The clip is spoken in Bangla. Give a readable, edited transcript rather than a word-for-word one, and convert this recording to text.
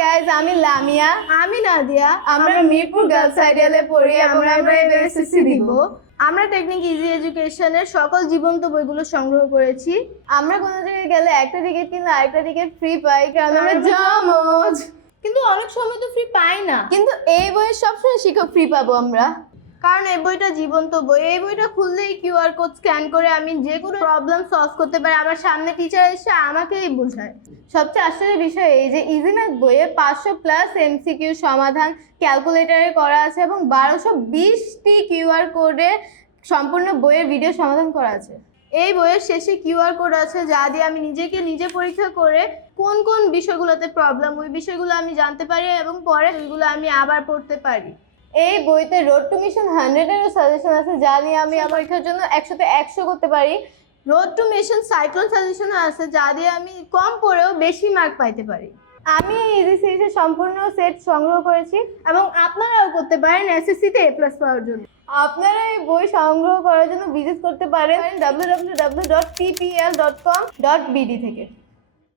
গাইস, আমি লামিয়া, আমি নাদিয়া। আমরা মিরপুর গার্লস আইডিয়ালে পড়ি এবং আমরা এবার এসএসসি দিব। আমরা টেকনিক ইজি এডুকেশনের সকল জীবন্ত বইগুলো সংগ্রহ করেছি। আমরা কোনো জায়গায় গেলে একটা টিকিট কিনলে আরেকটা টিকিট ফ্রি পাই, কারণ আমরা জমজ। কিন্তু অনেক সময় তো ফ্রি পাই না, কিন্তু এই বইয়ের সবসময় শিক্ষক ফ্রি পাবো আমরা, কারণ এই বইটা জীবন্ত বই। এই বইটা খুললেই কিউআর কোড স্ক্যান করে আমি যে কোনো প্রবলেম সলভ করতে পারি। আমার সামনে টিচার এসে আমাকেই বোঝায়। সবচেয়ে আশ্চর্যের বিষয় এই যে ইজি ম্যাথ বইয়ে 500+ এমসিকিউ সমাধান ক্যালকুলেটরে করা আছে এবং 1220টি কিউআর কোডে সম্পূর্ণ বইয়ের ভিডিও সমাধান করা আছে। এই বইয়ের শেষে কিউআর কোড আছে, যা দিয়ে আমি নিজে পরীক্ষা করে কোন কোন বিষয়গুলোতে প্রবলেম, ওই বিষয়গুলো আমি জানতে পারি এবং পরে ওইগুলো আমি আবার পড়তে পারি। এই বইতে রোড টু মিশন 100-এরও সাজেশন আছে, যা নিয়ে আমি আমার পরীক্ষার জন্য 100-তে 100 করতে পারি। রোড টু মিশন সাইক্লোন সাজেশনও আছে, যা দিয়ে আমি কম পড়েও বেশি মার্ক পাইতে পারি। আমি এই ইজি সিরিজের সম্পূর্ণ সেট সংগ্রহ করেছি এবং আপনারাও করতে পারেন এসএসসিতে এ+ পাওয়ার জন্য। আপনারা এই বই সংগ্রহ করার জন্য ভিজিট করতে পারেন www.ppl.com.bd থেকে।